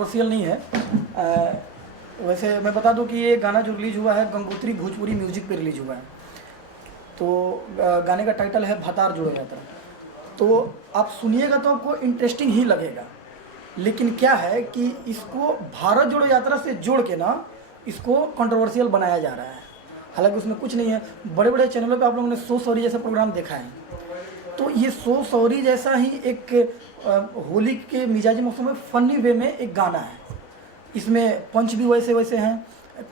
Controversial नहीं है। वैसे मैं बता दूं कि ये गाना जो रिलीज़ हुआ है गंगोत्री भोजपुरी म्यूजिक पे रिलीज़ हुआ है। तो गाने का टाइटल है भतार जोड़ो यात्रा। तो आप सुनिएगा तो आपको इंटरेस्टिंग ही लगेगा, लेकिन क्या है कि इसको भारत जोड़ो यात्रा से जोड़ के ना इसको कंट्रोवर्शियल बनाया जा रहा है। हालांकि उसमें कुछ नहीं है। बड़े बड़े चैनलों पे आप लोगों ने सो सॉरी जैसा प्रोग्राम देखा है, तो ये सो सॉरी जैसा ही एक होली के मिजाजी मौसम में फ़नी वे में एक गाना है। इसमें पंच भी वैसे वैसे हैं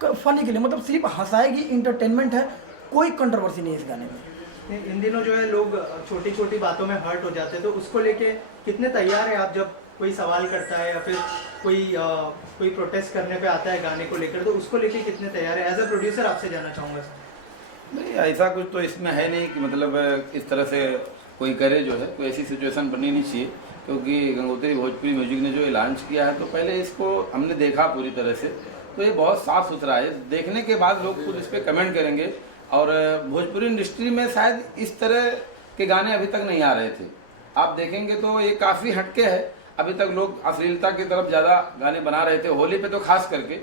फ़नी के लिए, मतलब सिर्फ हंसाएगी, इंटरटेनमेंट है, कोई कंट्रोवर्सी नहीं है इस गाने में। इन दिनों जो है लोग छोटी छोटी बातों में हर्ट हो जाते हैं, तो उसको लेके कितने तैयार है आप? जब कोई सवाल करता है या फिर कोई प्रोटेस्ट करने पे आता है गाने को लेकर, तो उसको लेके कितने तैयार है? एज अ प्रोड्यूसर आपसे जानना चाहूँगा। नहीं, ऐसा कुछ तो इसमें है नहीं कि मतलब इस तरह से कोई करे, जो है कोई ऐसी सिचुएशन बननी नहीं चाहिए। क्योंकि गंगोत्री भोजपुरी म्यूजिक ने जो ये लॉन्च किया है, तो पहले इसको हमने देखा पूरी तरह से, तो ये बहुत साफ़ सुथरा है। देखने के बाद लोग खुद इस पर कमेंट करेंगे। और भोजपुरी इंडस्ट्री में शायद इस तरह के गाने अभी तक नहीं आ रहे थे। आप देखेंगे तो ये काफ़ी हटके है। अभी तक लोग अश्लीलता की तरफ ज़्यादा गाने बना रहे थे, होली पे तो खास करके।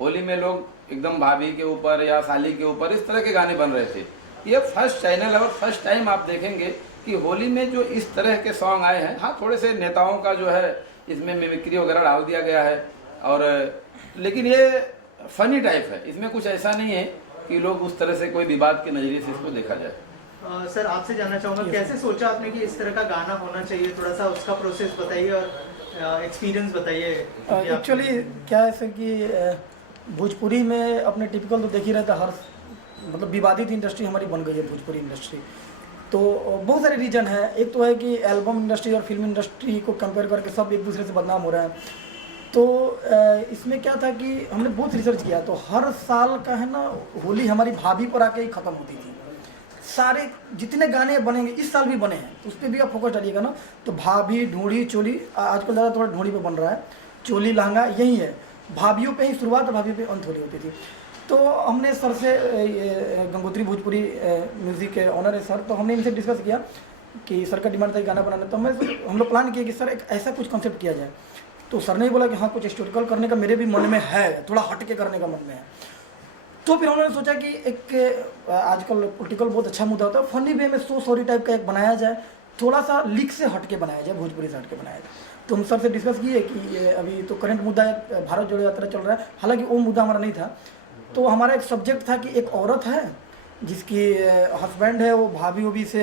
होली में लोग एकदम भाभी के ऊपर या साली के ऊपर इस तरह के गाने बन रहे थे। ये फर्स्ट चैनल है और फर्स्ट टाइम आप देखेंगे कि होली में जो इस तरह के सॉन्ग आए हैं। हाँ, थोड़े से नेताओं का जो है इसमें मिमिक्री वगैरह डाल दिया गया है, और लेकिन ये फनी टाइप है। इसमें कुछ ऐसा नहीं है कि लोग उस तरह से कोई विवाद के नज़रिए से इसको देखा जाए। सर, आपसे जानना चाहूँगा, कैसे सोचा आपने कि इस तरह का गाना होना चाहिए? थोड़ा सा उसका प्रोसेस बताइए और एक्सपीरियंस बताइए। एक्चुअली क्या है सर कि भोजपुरी में अपने टिपिकल तो देख ही रहता, हर मतलब विवादित इंडस्ट्री हमारी बन गई है भोजपुरी इंडस्ट्री। तो बहुत सारे रीज़न है। एक तो है कि एल्बम इंडस्ट्री और फिल्म इंडस्ट्री को कंपेयर करके सब एक दूसरे से बदनाम हो रहे हैं। तो इसमें क्या था कि हमने बहुत रिसर्च किया, तो हर साल का है ना होली हमारी भाभी पर आके ही ख़त्म होती थी। सारे जितने गाने बनेंगे इस साल भी बने हैं, तो उस पर भी आप फोकस डालिएगा ना, तो भाभी, ढूंढी, चोली, आजकल ज़्यादा थोड़ा ढूंढी पे बन रहा है, चोली, लहंगा, यही है। भाभीयों पे ही शुरुआत, भाभीयों पे अंत होली होती थी। तो हमने सर से, गंगोत्री भोजपुरी म्यूज़िक के ऑनर है सर, तो हमने इनसे डिस्कस किया कि सर का डिमांड था गाना बनाना। तो हम लोग प्लान किए कि सर एक ऐसा कुछ कॉन्सेप्ट किया जाए। तो सर ने बोला कि हाँ, कुछ हिस्टोरिकल करने का मेरे भी मन में है, थोड़ा हटके करने का मन में है। तो फिर उन्होंने सोचा कि एक आजकल पॉलिटिकल बहुत अच्छा मुद्दा होता है, फनी वे में सो सॉरी टाइप का एक बनाया जाए, थोड़ा सा लीक से हटके बनाया जाए, भोजपुरी से हटके बनाया जाए। तो हम सर से डिस्कस किए कि अभी तो करंट मुद्दा है, भारत जोड़ो यात्रा चल रहा है, हालांकि वो मुद्दा हमारा नहीं था। तो हमारा एक सब्जेक्ट था कि एक औरत है जिसकी हस्बैंड है, वो भाभी उभी से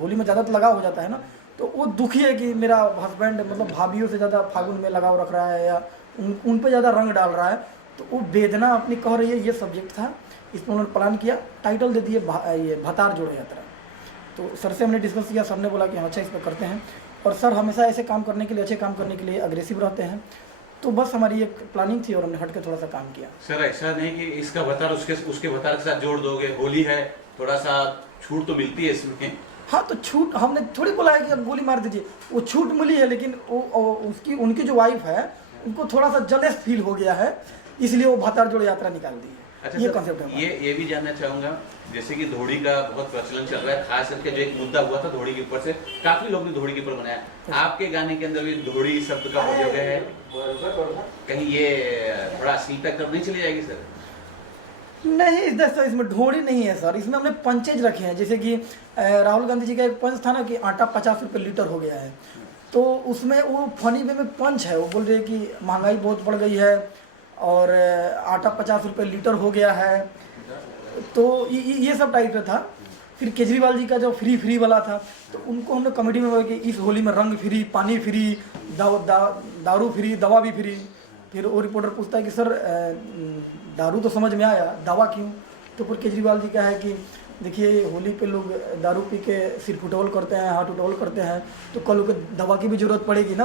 होली में ज़्यादा लगाव हो जाता है ना, तो वो दुखी है कि मेरा हस्बैंड मतलब भाभीयों से ज़्यादा फागुन में लगाव रख रहा है या उन पर ज़्यादा रंग डाल रहा है, तो वो वेदना अपनी कह रही है। ये सब्जेक्ट था, इसमें उन्होंने प्लान किया, टाइटल दे दिए ये भतार जोड़ो यात्रा। तो सर से हमने डिस्कस किया, सर ने बोला कि अच्छा इस पर करते हैं। और सर हमेशा ऐसे काम करने के लिए, अच्छे काम करने के लिए अग्रेसिव रहते हैं। तो बस हमारी एक प्लानिंग थी और हमने हट के थोड़ा सा काम किया। सर, ऐसा नहीं कि इसका भतार उसके भतार के साथ जोड़ दोगे? होली है, थोड़ा सा छूट तो मिलती है इसमें। हाँ, तो छूट हमने थोड़ी बोला है कि अब गोली मार दीजिए, वो छूट मिली है, लेकिन उनकी जो वाइफ है उनको थोड़ा सा जलेस फील हो गया है, इसलिए वो भतार जोड़ो यात्रा निकाल दी है। अच्छा, ये कॉन्सेप्ट है। ये भी जानना चाहूंगा, जैसे कि धोड़ी का बहुत प्रचलन चल रहा है, खास करके जो एक मुद्दा हुआ था धोड़ी के ऊपर से, काफी लोग ने धोड़ी के ऊपर बनाया। आपके गाने के अंदर भी धोड़ी शब्द का प्रयोग है, कहीं ये थोड़ा अश्लीलता तक नहीं चली जाएगी सर? नहीं, सर इसमें ढोड़ी नहीं है सर, इसमें हमने पंचेज रखे हैं। जैसे कि राहुल गांधी जी का एक पंच था ना कि आटा 50 रुपये लीटर हो गया है, तो उसमें वो फनी वे में पंच है। वो बोल रहे हैं कि महंगाई बहुत बढ़ गई है और आटा 50 रुपये लीटर हो गया है, तो ये सब टाइप का था। फिर केजरीवाल जी का जो फ्री वाला था, तो उनको हमने कॉमेडी में बोला कि इस होली में रंग फ्री, पानी फ्री, दारू फ्री, दवा भी फ्री। फिर वो रिपोर्टर पूछता है कि सर दारू तो समझ में आया, दवा क्यों? तो फिर केजरीवाल जी का है कि देखिए होली पे लोग दारू पी के सिर फुटबॉल करते हैं, हाथ उटबॉल करते हैं, तो कल को दवा की भी जरूरत पड़ेगी ना।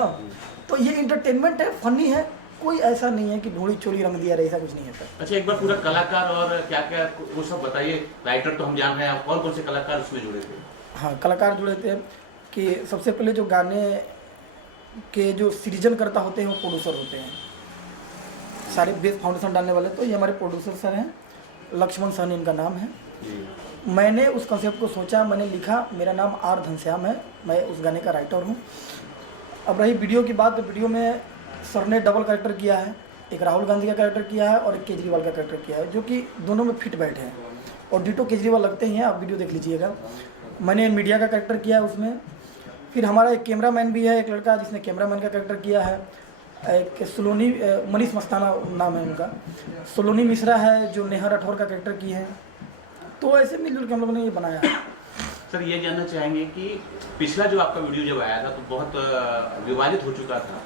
तो ये इंटरटेनमेंट है, फनी है, कोई ऐसा नहीं है कि ढोड़ी चोली रंग दिया रहे, ऐसा कुछ नहीं है सर। अच्छा, एक बार पूरा कलाकार और क्या क्या वो सब बताइए। राइटर तो हम जान रहे हैं, और कौन से कलाकार उसमें जुड़े थे? हाँ, कलाकार जुड़े थे कि सबसे पहले जो गाने के जो सृजन करता होते हैं वो प्रोड्यूसर होते हैं, सारे बेस फाउंडेशन डालने वाले। तो ये हमारे प्रोड्यूसर सर हैं, लक्ष्मण सहनी इनका नाम है। मैंने उस कॉन्सेप्ट को सोचा, मैंने लिखा, मेरा नाम आर घनश्याम है, मैं उस गाने का राइटर हूँ। अब रही वीडियो की बात, तो वीडियो में सर ने डबल कैरेक्टर किया है, एक राहुल गांधी का कैरेक्टर किया है और एक केजरीवाल का कैरेक्टर किया है, जो कि दोनों में फिट बैठे हैं और डिटो केजरीवाल लगते ही हैं। आप वीडियो देख लीजिएगा। मैंने मीडिया का कैरेक्टर किया है उसमें। फिर हमारा एक कैमरामैन भी है, एक लड़का जिसने कैमरामैन का कैरेक्टर किया है। एक सोलोनी, मनीष मस्ताना नाम है उनका। सोलोनी मिश्रा है जो नेहा राठौर का कैरेक्टर की है। तो ऐसे मिलजुल के हम लोगों ने ये बनाया है। सर ये जानना चाहेंगे कि पिछला जो आपका वीडियो जब आया था तो बहुत विवादित हो चुका था।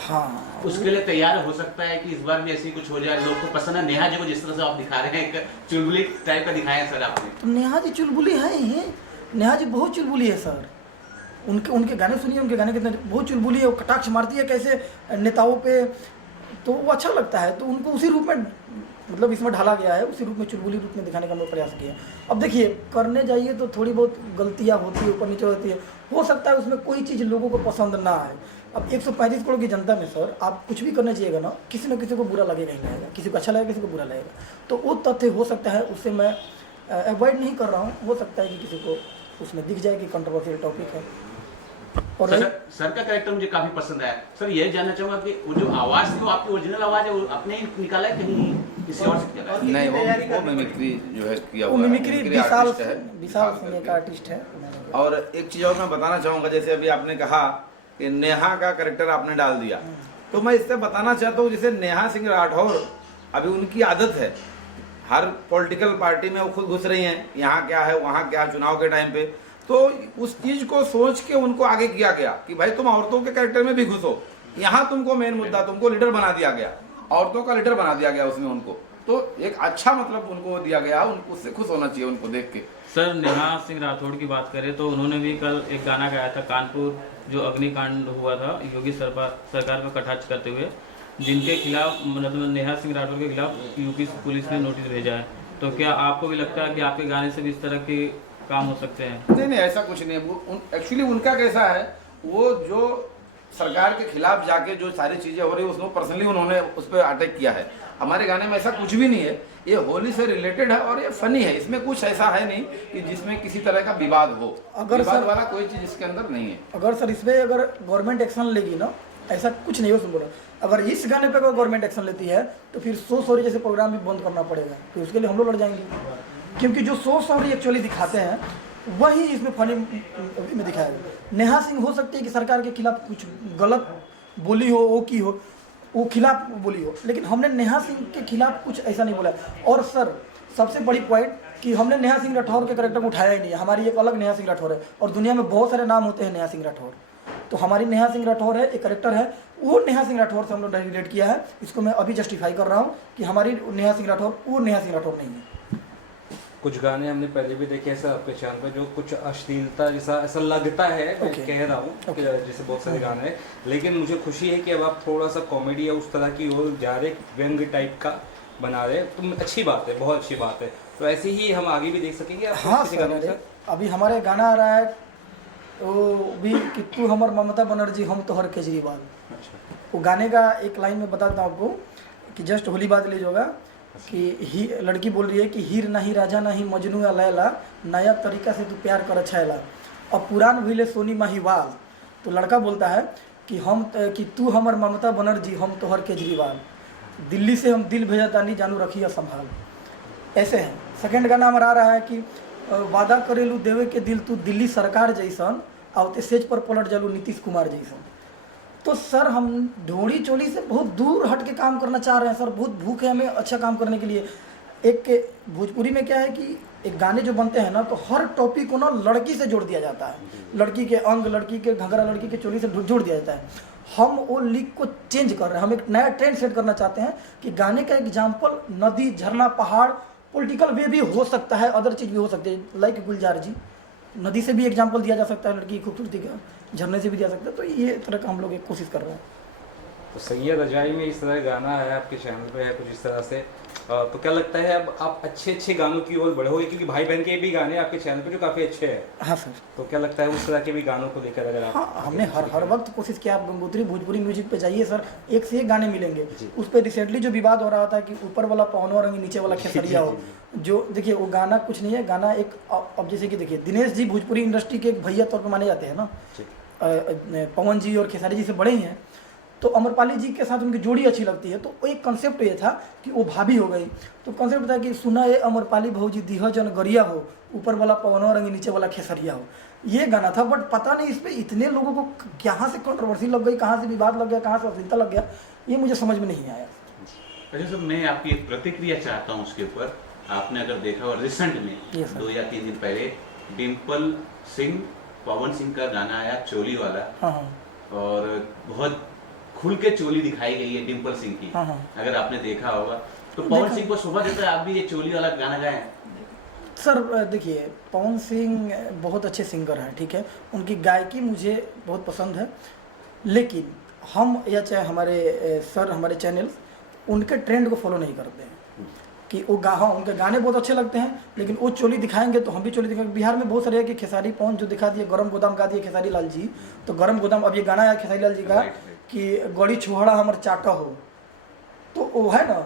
हाँ, उसके लिए तैयार हो सकता है कि इस बार भी ऐसी कुछ हो जाए? लोग को पसंद है नेहा जी को जिस तरह से आप दिखा रहे हैं, एक चुलबुली टाइप का दिखाया है सर आपने। तो नेहा जी चुलबुली है ही। नेहा जी बहुत चुलबुली है सर। उनके गाने सुनिए, उनके गाने कितने बहुत चुलबुली है। वो कटाक्ष मारती है कैसे नेताओं पे, तो वो अच्छा लगता है। तो उनको उसी रूप में मतलब इसमें ढाला गया है, उसी रूप में चुलबुली रूप में दिखाने का हम लोग प्रयास किया। अब देखिए, करने जाइए तो थोड़ी बहुत गलतियाँ होती है, ऊपर नीचे होती है। हो सकता है उसमें कोई चीज़ लोगों को पसंद ना आए। अब 135 करोड़ की जनता में सर आप कुछ भी करने चाहिएगा ना, किसी न किसी को बुरा लगेगा ही लगेगा, किसी को अच्छा लगेगा, किसी को बुरा लगेगा। तो वो तथ्य हो सकता है, उससे मैं अवॉइड नहीं कर रहा हूँ। हो सकता है कि किसी को उसमें दिख जाए कि कंट्रोवर्शियल टॉपिक है। और सर का कैरेक्टर मुझे काफी पसंद आया। सर ये जानना चाहूंगा कि वो जो आवाज थी वो आपकी ओरिजिनल आवाज है, वो आपने ही निकाला है कहीं किसी और से निकाला है? नहीं, वो मिमिक्री जो है किया वो हुआ है। मिमिक्री मिमिक्री विशाल आर्टिस्ट है। सिंह एक आर्टिस्ट है। और एक चीज़ और मैं बताना चाहूँगा, जैसे अभी आपने कहा कि नेहा का कैरेक्टर आपने डाल दिया, तो मैं इससे बताना चाहता हूँ, जैसे नेहा सिंह राठौर अभी उनकी आदत है, हर पॉलिटिकल पार्टी में वो खुद घुस रही हैं, यहाँ क्या है वहाँ क्या, चुनाव के टाइम पे। तो उस चीज़ को सोच के उनको आगे किया गया कि भाई तुम औरतों के कैरेक्टर में भी घुसो। यहाँ तुमको मेन मुद्दा, तुमको लीडर बना दिया गया, औरतों का लीडर बना दिया गया उसमें उनको। तो एक अच्छा मतलब उनको दिया गया, उनको उससे खुश होना चाहिए उनको देख के। सर नेहा सिंह राठौड़ की बात करें तो उन्होंने भी कल एक गाना गाया था, कानपुर जो अग्निकांड हुआ था योगी सरकार पर कटाक्ष करते हुए, जिनके खिलाफ मतलब नेहा सिंह राठौड़ के खिलाफ यूपी पुलिस ने नोटिस भेजा है। तो क्या आपको भी लगता है कि आपके गाने से भी इस तरह के काम हो सकते हैं? नहीं, ऐसा कुछ नहीं है। वो एक्चुअली उनका कैसा है, वो जो सरकार के खिलाफ जाके जो सारी चीज़ें हो रही है उसमें पर्सनली उन्होंने उस पर अटैक किया है। हमारे गाने में ऐसा कुछ भी नहीं है, ये होली से रिलेटेड है और ये फनी है। इसमें कुछ ऐसा है नहीं कि जिसमें किसी तरह का विवाद हो। अगर विवाद सर वाला कोई चीज़ इसके अंदर नहीं है। अगर सर इसमें अगर गवर्नमेंट एक्शन लेगी ना, ऐसा कुछ नहीं हो सुन बोला। अगर इस गाने पे अगर गवर्नमेंट एक्शन लेती है तो फिर सॉरी जैसे प्रोग्राम भी बंद करना पड़ेगा, फिर उसके लिए हम लोग लड़ जाएंगे। क्योंकि जो सॉरी एक्चुअली दिखाते हैं वही इसमें फनी में दिखाया गया। नेहा सिंह हो सकती है कि सरकार के खिलाफ कुछ गलत बोली हो, वो की हो, वो खिलाफ बोली हो, लेकिन हमने नेहा सिंह के खिलाफ कुछ ऐसा नहीं बोला। और सर सबसे बड़ी पॉइंट कि हमने नेहा सिंह राठौर के कैरेक्टर को उठाया ही नहीं है। हमारी एक अलग नेहा सिंह राठौर है और दुनिया में बहुत सारे नाम होते हैं नेहा सिंह राठौर। तो हमारी नेहा सिंह राठौर है, एक कैरेक्टर है, वो नेहा सिंह राठौर से हम लोग रिलेट किया है। इसको मैं अभी जस्टिफाई कर रहा हूँ कि हमारी नेहा सिंह राठौर वो नेहा सिंह राठौर नहीं है। कुछ गाने हमने पहले भी देखे ऐसा आपके चैनल पर जो कुछ अश्लीलता जैसा ऐसा लगता है, मैं कह रहा हूँ जैसे बहुत सारे गाने हैं। लेकिन मुझे खुशी है कि अब आप थोड़ा सा कॉमेडी या उस तरह की ओर जा रहे, व्यंग टाइप का बना रहे, तो अच्छी बात है, बहुत अच्छी बात है। तो ऐसे ही हम आगे भी देख सकेंगे। हाँ सर, अभी हमारे गाना आ रहा है वो भी कि तू हमर ममता बनर्जी हम तो हर केजरीवाल। वो गाने का एक लाइन में बताता हूँ आपको कि जस्ट होली बाद ले जोगा कि ही लड़की बोल रही है कि हीर नहीं राजा नहीं मजनू या लैला, नया तरीका से तू प्यार कर छैला, अब पुरान भइले सोनी माहीवाल। तो लड़का बोलता है कि तू हमर ममता बनर्जी हम तो हर केजरीवाल, दिल्ली से हम दिल भेजा तानी जानू रखिया संभाल। ऐसे हैं। सेकंड गाना हमारा आ रहा है कि वादा करेलू देवे के दिल तू दिल्ली सरकार जैसन, आवते सेज पर पलट जालू नीतीश कुमार जैसन। तो सर हम ढोड़ी चोली से बहुत दूर हट के काम करना चाह रहे हैं सर। बहुत भूख है हमें अच्छा काम करने के लिए। एक भोजपुरी में क्या है कि एक गाने जो बनते हैं ना, तो हर टॉपिक को ना लड़की से जोड़ दिया जाता है, लड़की के अंग, लड़की के घंघरा, लड़की के चोली से जोड़ दिया जाता है। हम वो लिख को चेंज कर रहे हैं। हम एक नया ट्रेंड सेट करना चाहते हैं कि गाने का एग्जाम्पल नदी, झरना, पहाड़, पॉलिटिकल वे भी हो सकता है, अदर चीज़ भी हो सकती है। लाइक गुलजार जी, नदी से भी एग्जाम्पल दिया जा सकता है, लड़की की खूबसूरती का, झरने से भी दिया सकता है। तो ये तरह का हम लोग एक कोशिश कर रहे हैं। तो सैयद रजाई में इस तरह गाना है आपके चैनल पे है कुछ इस तरह से, तो क्या लगता है अब आप अच्छे गानों की ओर बढ़ोगे? क्योंकि भाई बहन के भी गाने आपके चैनल पे जो काफ़ी अच्छे हैं। हाँ सर। तो क्या लगता है उस तरह के भी गानों को लेकर अगर आप? हाँ, हमने हर वक्त कोशिश किया। आप गंगोत्री भोजपुरी म्यूजिक पे जाइए सर, एक से एक गाने मिलेंगे। उस पर रिसेंटली जो विवाद हो रहा था कि ऊपर वाला पवनो रंग नीचे वाला खेसरिया हो, जो देखिए वो गाना कुछ नहीं है। गाना एक अब जैसे कि देखिए दिनेश जी भोजपुरी इंडस्ट्री के एक भैया तौर पर माने जाते हैं ना, पवन जी और खेसारी जी से बड़े ही हैं। तो अमरपाली जी के साथ उनकी जोड़ी अच्छी लगती है। तो एक कंसेप्ट ये था कि वो भाभी हो गई, तो कंसेप्ट था कि सुना ये अमरपाली भौजी दीह जन गरिया हो, ऊपर वाला पवनवा रंगी नीचे वाला खेसरिया हो, ये गाना था। बट पता नहीं इस पर इतने लोगों को कहाँ से कंट्रोवर्सी लग गई, कहाँ से विवाद लग गया, कहाँ से अश्लीलता लग गया, ये मुझे समझ में नहीं आया। अच्छा सर, मैं आपकी एक प्रतिक्रिया चाहता हूँ उसके ऊपर। आपने अगर देखा हो रिसेंट में Yes, sir. 2 या 3 दिन पहले डिम्पल सिंह पवन सिंह का गाना आया चोली वाला, हाँ हाँ और बहुत खुल के चोली दिखाई गई है डिम्पल सिंह की। हाँ, हाँ। अगर आपने देखा होगा तो पवन सिंह को शोभा देता है आप भी ये चोली वाला गाना गाएं। सर देखिए, पवन सिंह बहुत अच्छे सिंगर हैं, ठीक है, उनकी गायकी मुझे बहुत पसंद है, लेकिन हम या चाहे हमारे सर, हमारे चैनल उनके ट्रेंड को फॉलो नहीं करते हैं कि वो हाँ उनके गाने बहुत अच्छे लगते हैं, लेकिन वो चोली दिखाएंगे तो हम भी चोली दिखाएंगे। बिहार में बहुत सारे है कि खेसारी पवन जो दिखा दिए, गरम गोदाम गा दिए खेसारी लाल जी, तो गरम गोदाम, अब ये गाना आया खेसारी लाल जी का कि गड़ी छुहाड़ा हमर चाटा हो, तो वो है ना,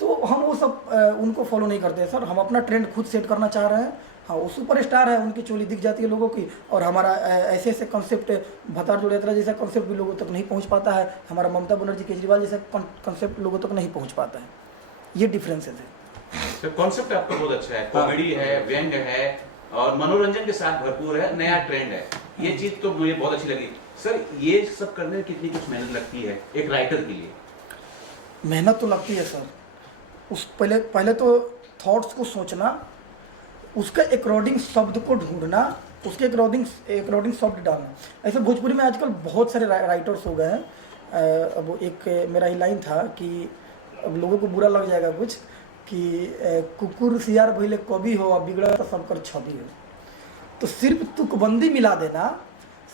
तो हम वो सब उनको फॉलो नहीं करते हैं सर। हम अपना ट्रेंड खुद सेट करना चाह रहे हैं। हाँ, वो सुपर स्टार है, उनकी चोली दिख जाती है लोगों की, और हमारा ऐसे ऐसे कंसेप्ट भतार जोड़ यात्रा जैसा कंसेप्ट भी लोगों तक नहीं पहुंच पाता है, हमारा ममता बनर्जी केजरीवाल जैसा कंसेप्ट लोगों तक नहीं पहुंच पाता है। ये डिफरेंसेस है। तो कॉन्सेप्ट आपका बहुत अच्छा है, कॉमेडी है, व्यंग है और मनोरंजन के साथ भरपूर है, नया ट्रेंड है, ये चीज तो मुझे बहुत अच्छी लगी। सर ये सब करने में कितनी कुछ मेहनत लगती है एक राइटर के लिए? मेहनत तो लगती है सर। उस पहले तो थॉट्स को सोचना, उसके अकॉर्डिंग शब्द को ढूंढना, उसके अकॉर्डिंग शब्द डालना। ऐसे भोजपुरी में आजकल बहुत सारे राइटर्स हो गए हैं। अब एक मेरा ही लाइन था कि अब लोगों को बुरा लग जाएगा कुछ कि कुकुर सियार भइले कवि हो, अब बिगड़ा तो सबकर छवि हो। तो सिर्फ तुकबंदी मिला देना,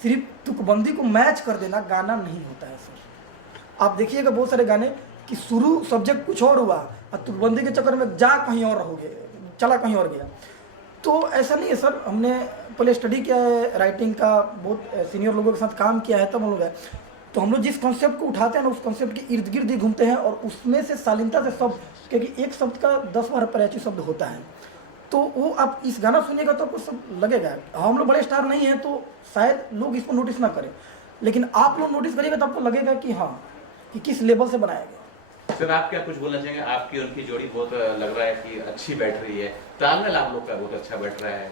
सिर्फ तुकबंदी को मैच कर देना गाना नहीं होता है सर। आप देखिएगा बहुत सारे गाने कि शुरू सब्जेक्ट कुछ और हुआ और तुकबंदी के चक्कर में जा कहीं और हो गए, चला कहीं और गया। तो ऐसा नहीं है सर, हमने पहले स्टडी किया है राइटिंग का, बहुत सीनियर लोगों के साथ काम किया है, तब हम लोग है। तो हम लोग जिस कॉन्सेप्ट को उठाते हैं ना, उस कॉन्सेप्ट के इर्द गिर्द ही घूमते हैं, और उसमें से शालीनता से शब्द, क्योंकि एक शब्द का 10-12 पर्यायवाची शब्द होता है, तो वो आप इस गाना सुनिएगा तो आपको सब लगेगा। हम लोग बड़े स्टार नहीं हैं तो शायद लोग इसको नोटिस ना करें, लेकिन आप लोग नोटिस करिएगा तो आपको लगेगा कि हाँ, कि किस लेवल से बनाया गया। सर आप क्या कुछ बोलना चाहेंगे? आपकी उनकी जोड़ी बहुत लग रहा है कि अच्छी बैठ रही है, तालमेल आप लोग का बहुत अच्छा बैठ रहा है।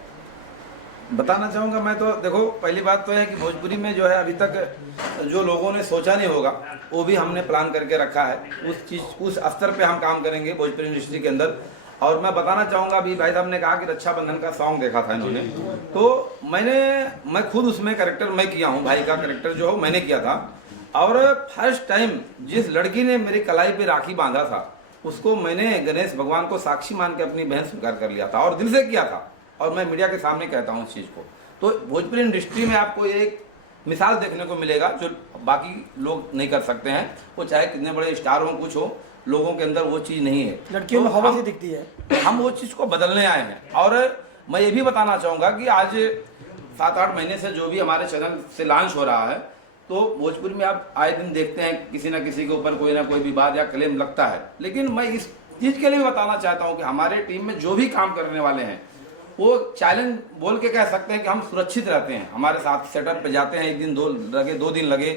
बताना चाहूँगा मैं तो, देखो पहली बात तो है कि भोजपुरी में जो है अभी तक जो लोगों ने सोचा नहीं होगा वो भी हमने प्लान करके रखा है। उस स्तर पे हम काम करेंगे भोजपुरी इंडस्ट्री के अंदर। और मैं बताना चाहूँगा, अभी भाई साहब ने कहा कि रक्षाबंधन का सॉन्ग देखा था इन्होंने, तो मैं खुद उसमें कैरेक्टर मैं किया हूँ, भाई का कैरेक्टर जो हो मैंने किया था। और फर्स्ट टाइम जिस लड़की ने मेरी कलाई पे राखी बांधा था उसको मैंने गणेश भगवान को साक्षी मान के अपनी बहन स्वीकार कर लिया था, और दिल से किया था, और मैं मीडिया के सामने कहता हूँ इस चीज़ को। तो भोजपुरी इंडस्ट्री में आपको एक मिसाल देखने को मिलेगा जो बाकी लोग नहीं कर सकते हैं, वो चाहे कितने बड़े स्टार हो, कुछ हो, लोगों के अंदर वो चीज़ नहीं है। लड़कियों में हवा से दिखती है। हम वो चीज़ को बदलने आए हैं। और मैं ये भी बताना चाहूँगा कि आज 7-8 महीने से जो भी हमारे चैनल से लॉन्च हो रहा है, तो भोजपुरी में आप आए दिन देखते हैं किसी न किसी के ऊपर कोई ना कोई विवाद या क्लेम लगता है। लेकिन मैं इस चीज़ के लिए बताना चाहता हूँ कि हमारे टीम में जो भी काम करने वाले हैं वो चैलेंज बोल के कह सकते हैं कि हम सुरक्षित रहते हैं। हमारे साथ सेटअप पे जाते हैं, 1 दिन 2 दिन लगे,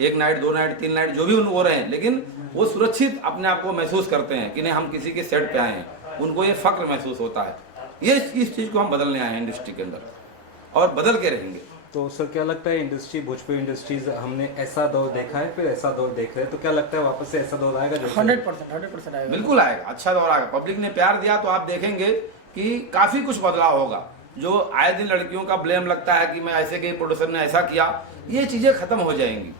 1 नाइट 2 नाइट 3 नाइट जो भी हो रहे हैं, लेकिन वो सुरक्षित अपने आप को महसूस करते हैं कि नहीं हम किसी के सेट पे आए हैं, उनको ये फक्र महसूस होता है। ये इस चीज़ को हम बदलने आए हैं इंडस्ट्री के अंदर, और बदल के रहेंगे। तो सर क्या लगता है इंडस्ट्री, भोजपुरी इंडस्ट्रीज, हमने ऐसा दौर देखा है, फिर ऐसा दौर देख रहे हैं, तो क्या लगता है वापस से ऐसा दौर आएगा? 100% आएगा। बिल्कुल आएगा, अच्छा दौर आएगा। पब्लिक ने प्यार दिया तो आप देखेंगे कि काफ़ी कुछ बदलाव होगा। जो आए दिन लड़कियों का ब्लेम लगता है कि मैं ऐसे गई, प्रोड्यूसर ने ऐसा किया, ये चीज़ें खत्म हो जाएंगी।